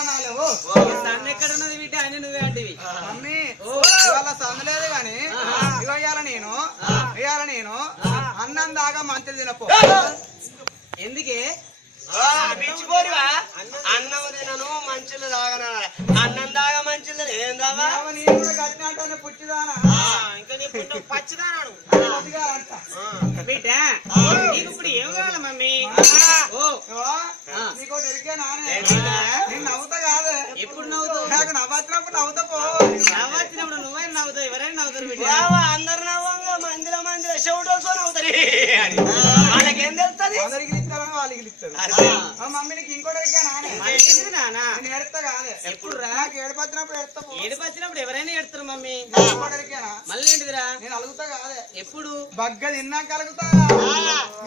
సన్న ఎక్కడ ఉన్నది బిడ్డ అని నువ్వే అంటివి మమ్మీ ఇవాళ సందలేదు గాని ఇవాళ నేను అన్నం దాకా మంచి తినపో ఎందుకే పిచ్చిపోరివా అన్నం తినను మంచిలు తాగన అన్నం తాగ మంచిలు ఏం తాగా నేను కూడా కట్టినట్టు పుట్టిదానా ఇంకా నీ పుట్టు పచ్చిదానాడు బిడ్డ నీకు ఇప్పుడు ఏం కావాలి మమ్మీ నీకు ఎరికేనా నేను నవ్వుతా కాదు ఎప్పుడు నవ్వుతావు నాకు నవ్వచ్చినప్పుడు నవ్వుతా పో నవ్వచ్చినప్పుడు నువ్వైనా నవ్వుతావు ఎవరైనా నవ్వుతారు బిడ్డ అందరు నవ్వంగా మందిర షౌటోతో నవ్వుతారు వాళ్ళకేం తెలుస్తుంది అందరికి ఇస్తారని వాళ్ళకి ఇస్తారు మమ్మీ నీకు ఇంకోటి ఎరికేనా నేను ఎడతా కాదు ఎప్పుడు రా నాకు ఏడుపచ్చినప్పుడు ఎడతా ఏడుపచ్చినప్పుడు ఎవరైనా ఎడతారు మమ్మీ ఇంకోటి ఎరికేనా మళ్ళీ ఏంటిదిరా నేను అలుగుతా కాదే ఎప్పుడు బగ్గ తిన్నాక అలుగుతా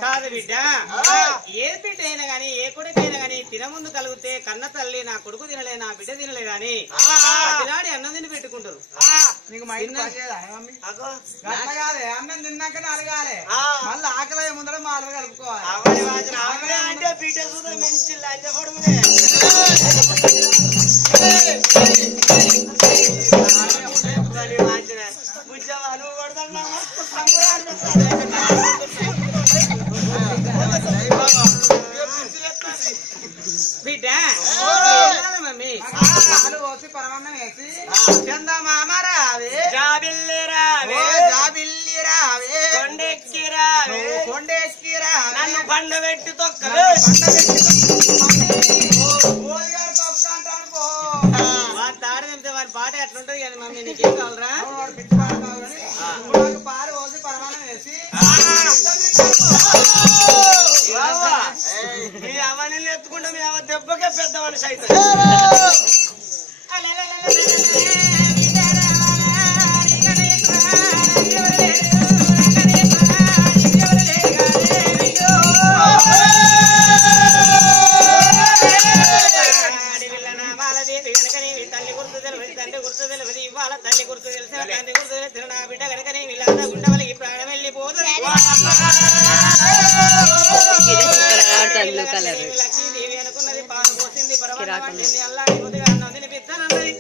కాదు బిడ్డ ఏ బిడ్డ అయినా గాని ఏ కొడుకైనా గాని తినముందు కలిగితే కన్న తల్లి నా కొడుకు తినలే నా బిడ్డ తినలే గాని ప్రతినాడి అన్నం తిని పెట్టుకుంటారు నీకు మైండ్ మమ్మీ అట్లా కాదే అన్నం తిన్నాక అలగాలి మళ్ళీ ఆకలి ముందర మా అలగ కలుపుకోవాలి అంటే బిడ్డ చూడ మంచి లంచ పడుకునే బుజ్జవాళ్ళు కొడతాడు బిడ్డ మమ్మీ పాలు పోసి పరమాన్నం వేసి చందమామ రావే జాబిల్లి రావే జాబిల్లి రావే కొండెక్కి రావే కొండేసి రావే నన్ను పండ పెట్టి తొక్కవే తొక్క అంటాను పో వారి తాడు తింటే వారి పాట ఎట్లుంటది కానీ మమ్మీ నీకేం కావాలరా పిచ్చి పాలు కావాలని పాలు పోసి పరమాన్నం వేసి మీ అవన్నీ ఎత్తుకుంటే మీ అవ దెబ్బకే పెద్ద మనిషి అవుతుంది తల్లి గుర్తు తెలియదు తండ్రి గుర్తు తెలియదు ఇవాళ తల్లి గుర్తు తెలిసిన తండ్రి గుర్తు తెలిసిన నా బిడ్డ కనుకనే వీళ్ళంతా గుండెవలకి ప్రాణం వెళ్ళిపోతుంది లక్ష్మీదేవి అనుకున్నది పాలు పోసింది పరమాత్మ అల్లాడి కొద్దిగా అన్నం తినిపిస్తానన్నది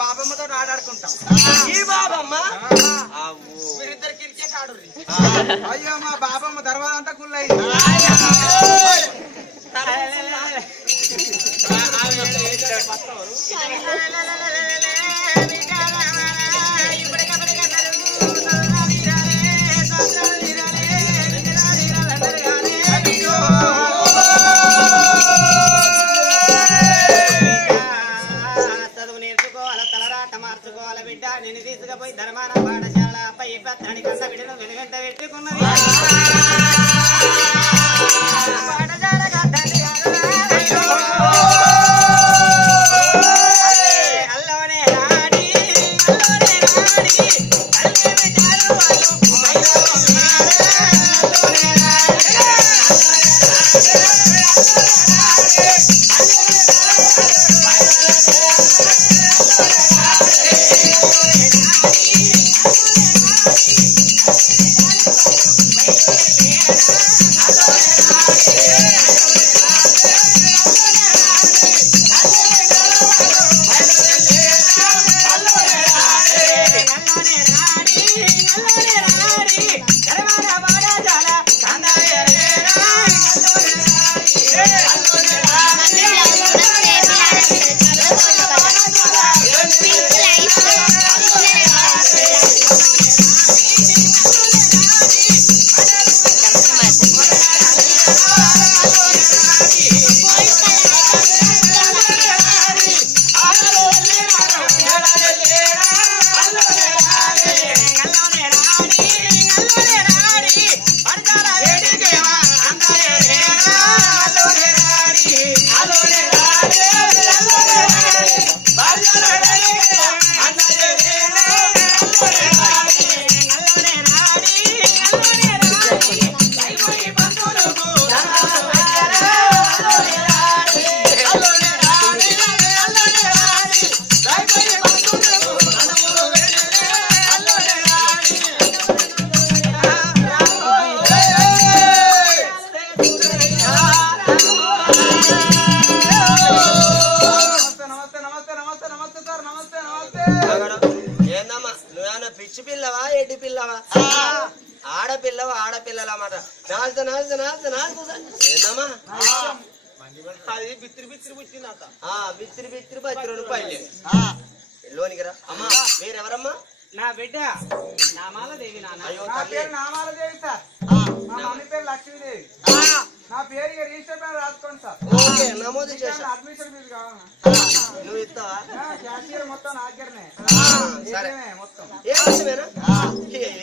బాబమ్మతో ఆడాడుకుంటా ఈ బాబమ్మ మీరిద్దరు క్రికెట్ ఆడు అయ్యో మా బాబమ్మ దర్వాజ అంతా కుళ్ళయింది ఏందమ్మా నువ్వేమన్నా పిచ్చి పిల్లవా ఎడ్డి పిల్లవా ఆడపిల్లవా ఆడపిల్లలమాట నాలుగు నాలుగు నాలుగు నాలుగు ఏందమ్మా అది బిత్తిరి బిత్తిరి పుట్టిందట బిత్తిరి బిత్తిరి 10 రూపాయలు లోనికి రా అమ్మా మీరెవరమ్మా నా బిడ్డ నామాలదేవి నాన్న. అయ్యో నా తల్లి పేరు నామాలదేవి సార్. మా మమ్మీ పేరు లక్ష్మీదేవి. నా పేరు ఇక రిజిస్టర్ పేరు రాసుకోండి సార్. ఓకే నమోదు చేసా అడ్మిషన్ ఫీజు కావాలా? నువ్వు ఇస్తావా క్యాషియర్ మొత్తం నా దగ్గరనే. సరే ఏటీఎమే మొత్తం. ఏమేనా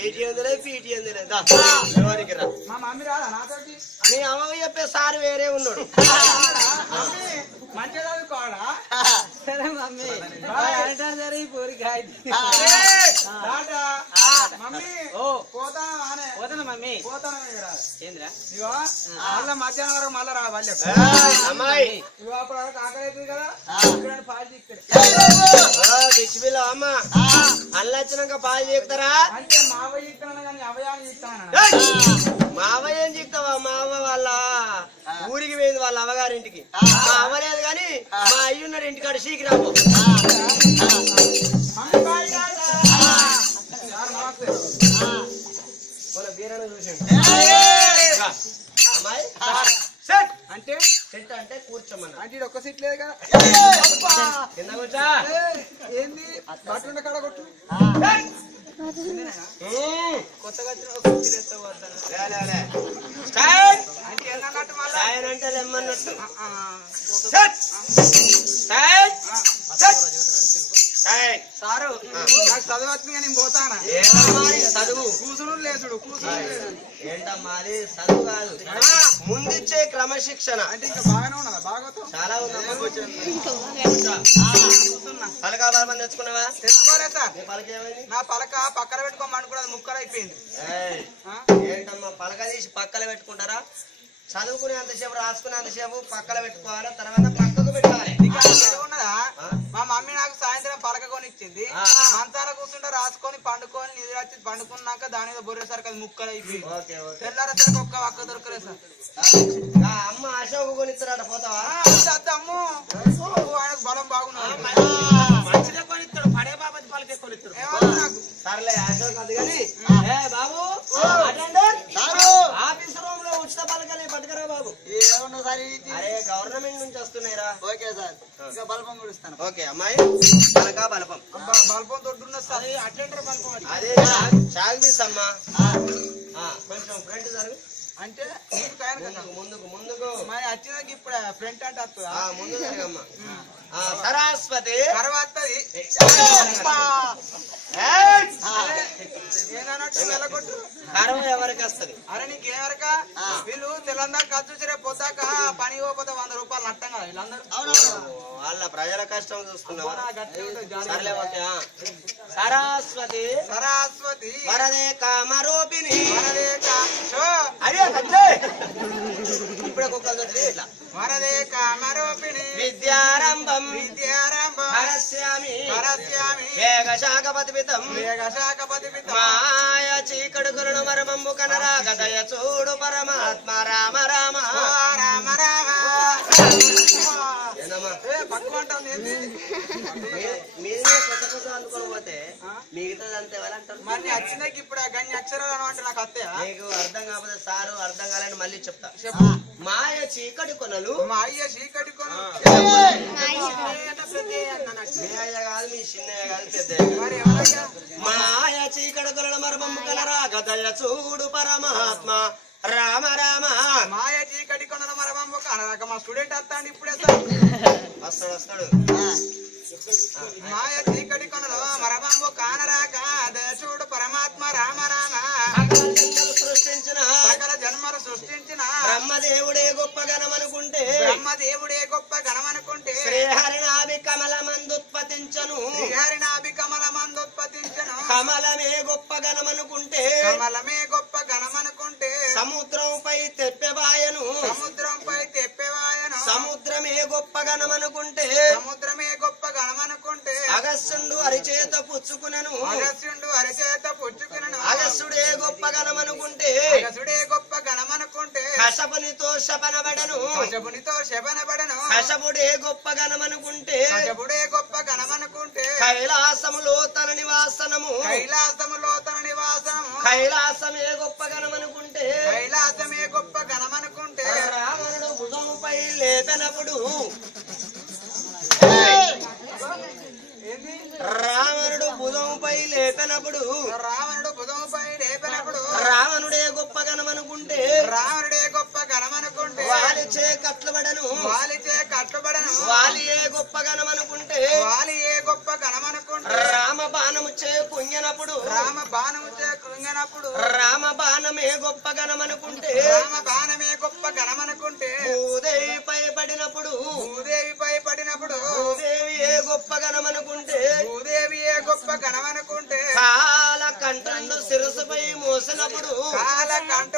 ఏటీ అందులే పీటీ అందులే లోనికి రా మా మమ్మీ రాదా నాతోటి? మీ అమ్మ చెప్పే సార్ వేరే ఉన్నాడు మమ్మీ మంచిగా చదువుకోవాలా? సరే మమ్మీ అంటారు సరే ఈ పూరికాయ రాటా. మమ్మీ ఓ పోతానా వానే? పోతాను మమ్మీ. పోతానా మీరు రా. ఏంద్రా ఇగో మళ్ళా మధ్యాహ్నం వరకు మళ్ళా రా వాళ్ళు. అమ్మాయి ఇగో అప్పుడు వరకు ఆకలి అవుతుంది కదా ఇక్కడ పాలు ఇక్కడ. పిచ్చిపిల్ల అమ్మ అల్లొచ్చినాక పాలు చెప్తారా అంటే మావయ్య ఇస్తాను కానీ అవయాన్ని ఇస్తాను. మావయ్య ఏం చెప్తావా మా అవ్వ వాళ్ళ ఊరికి పోయింది వాళ్ళ అవ్వగారింటికి మా అవ్వలేదు కానీ మా అయ్యున్నారు ఇంటికాడ శీఘ్రాము మమ్మీ బాయ్ టాటా. సార్ నమస్తే. మన బీరను చూసిండు అమ్మాయి సెట్ అంటే సెట్ అంటే కూర్చోమన్నా అంటే ఇది ఒక్క సీట్ లేదు కదా. కింద కూర్చో ఏంది బట్టుండ కాడ కొట్టు. కొత్తగా వచ్చిన ఒక కుర్చీ తెస్తావు వద్దా? స్టాండ్ అంటే ఏందన్నట్టు మళ్ళా ఆయన అంటే లెమ్మన్నట్టు ఆ, set stand set stand sir నాకు చదువు వచ్చింది కానీ నేను పోతానా? ఏమమ్మా ఈ చదువు కూసుడు లేచుడు కూసుడు లేచుడు. ఏంటమ్మా అది చదువు కాదు ముందిచ్చే క్రమశిక్షణ అంటే ఇంకా బాగానే ఉన్నదా భాగవతం? చాలా ఉందమ్మా కూర్చున్నా. పలకా బాబా తెచ్చుకున్నావా తెచ్చుకోలే సార్. నీ పలక ఏమైంది నా పలక పక్కన పెట్టుకోమని కూడా అది ముక్కలు అయిపోయింది. ఏయ్, ఆ? ఏంటమ్మా పలక తీసి పక్కన పెట్టుకుంటారా చదువుకునేంతసేపు రాసుకునేంతసేపు పక్కన పెట్టుకోవాలి తర్వాత పక్కకు పెట్టాలి నీకు ఆ తెలివి ఉన్నదా? మా మమ్మీ నాకు సాయంత్రం పలక కొనిచ్చింది. మంచాల కూర్చుంటే రాసుకొని పండుకొని నిద్ర వచ్చి పండుకున్నాక దాని మీద బొర్రేసరికి అది ముక్కలు అయిపోయింది. ఓకే ఓకే తెల్లారేసరికి ఒక్క ఒక్క దొరకలేదు సార్. అమ్మ అశోక్ కొనిస్తారట పోతావా అమ్మో ఆయనకు బలం బాగున్నది. మంచిగా కొనిస్తాడు పడే బాబతి పలికే కొనిస్తాడు. ఏమన్నా నాకు సర్లే అశోక్ అది కానీ ఏ బాబు అటెండర్ ఆఫీస్ రూమ్ లో ఉచిత పలకలే పట్టుకురా బాబు ఏమన్నా సార్ ఇది? అరే గవర్నమెంట్ నుంచి వస్తున్నాయిరా ఓకే సార్ ఇంకా బల్పం కుడుస్తాను. ఓకే అమ్మాయి పలక బలపం అబ్బా, బల్పం తోడున్నది సార్. అటెండర్ బల్పం అది. అదే చాగ్బీస్ అమ్మా కొంచెం ఫ్రంట్ జరుగు అంటే నీకు కాయను కదా. ముందుకు ముందుకు మరి వచ్చినాక ఇప్పుడు ఫ్రంట్ అంటే వస్తుందా? ముందు జరగమ్మా సరస్వతి తర్వాత ఏదన్నట్టు వెళ్ళగొట్టు. కరం ఎవరికి వస్తుంది అరే నీకేమరక వీళ్ళు తెలంగాణ ఖర్చు రేపు పొద్దాక పని పోతే 100 రూపాయలు నట్టం కదా. వీళ్ళందరూ వాళ్ళ ప్రజల కష్టం చూసుకున్నావా గట్టి ఉంటుంది జాలి. సర్లే ఓకే సరస్వతి సరస్వతి వరదే కామరూపిణి వరదే కామశో అదే కట్టే ఇప్పుడే కుక్కలు ఇట్లా వరదే కామరూపిణి విద్యారంభం విద్యారంభం హరస్యామి హరస్యామి ఏకశాఖపతిపితం మేఘశాఖపతిపితం మాయ చీకడు కరుణ మరమంబు కనరాగదయ చూడు పరమాత్మ రామ రామ రామ రామ ఏందమ్మా పక్కమంటాం ఏంది మీరే కొత్త కొత్త అనుకోని పోతే మిగతాదంతా ఎవరంటారు మరి వచ్చినాక ఇప్పుడు ఆ గన్ని అక్షరాలు అంటే నాకు అత్తయా నీకు అర్థం కాకపోతే సారు అర్థం కాలని మళ్ళీ చెప్తా చెప్పు మాయ చీకటి కొనలు మా అయ్య చీకటి కొను మీ అయ్య కాదు మీ చిన్నయ్య కాదు పెద్దయ్య మరి ఎవరయ్యా మాయ చీకటి కొనల మరమంబు కలరాగదయ చూడు పరమాత్మ రామ రామ మాయ చీకటి కొనల మరబంబు కనరాక మా స్టూడెంట్ వస్తాండి ఇప్పుడే సార్ వస్తాడు వస్తాడు మాయ చీకటి కొనలు మరబంబు కానరాక దయచూడు పరమాత్మ రామ రామ సృష్టించిన సకల జన్మలు సృష్టించిన బ్రహ్మదేవుడే గొప్ప గణమనుకుంటే బ్రహ్మదేవుడే గొప్ప గణమనుకుంటే శ్రీహరినాభి కమలమందుత్పతించను శ్రీహరినాభి కమల మందుత్పతించను కమలమే గొప్ప గణమనుకుంటే కమలమే గొప్ప గణమనుకుంటే సముద్రంపై తెప్పెవాయను సముద్రంపై తెప్పెవాయను సముద్రమే గొప్ప గణమనుకుంటే సముద్రమే గొప్ప గణమనుకుంటే అగస్సుండు అరిచేత పుచ్చుకునను అగస్యుడు అరిచేత పుచ్చుకునను అగస్సుడే గొప్ప గణమనుకుంటే అగసుడే గొప్ప గణమనుకుంటే కశపునితో శపనబడను కశపునితో శబనబడను కశపుడే గొప్ప గణమనుకుంటే కశపుడే గొప్ప గణమనుకుంటే కైలాసములో తన నివాసనము కైలాసములో తన నివాసము కైలాసమే గొప్ప గణమనుకుంటే కైలాసమే గొప్ప గణమనుకుంటే రావణుడు భుజంపై లేపనప్పుడు ఏంది రావణుడు భుజంపై లేపనప్పుడు రావణుడు భుజంపై లేపినప్పుడు రావణుడే గొప్ప గణమనుకుంటే రావణుడే గొప్ప గణమనుకుంటే వాలిచే కట్లబడను వాలిచే కట్టుబడను వాలియే గొప్ప గణమనుకుంటే వాలి ఏ గొప్ప గణమనుకుంటే రామ బాణముచే పుంగినప్పుడు రామ బాణముచే కృంగినప్పుడు రామ బాణమే గొప్ప గణమనుకుంటే రామ బాణమే గొప్ప గణమనుకుంటే భూదేవిపై పడినప్పుడు భూదేవిపై పడినప్పుడు భూదేవి ఏ గొప్ప గణమనుకుంటే భూదేవి ఏ గొప్ప గణమనుకుంటే కాల కంఠండు శిరస్సుపై మోసినప్పుడు కాల కంఠ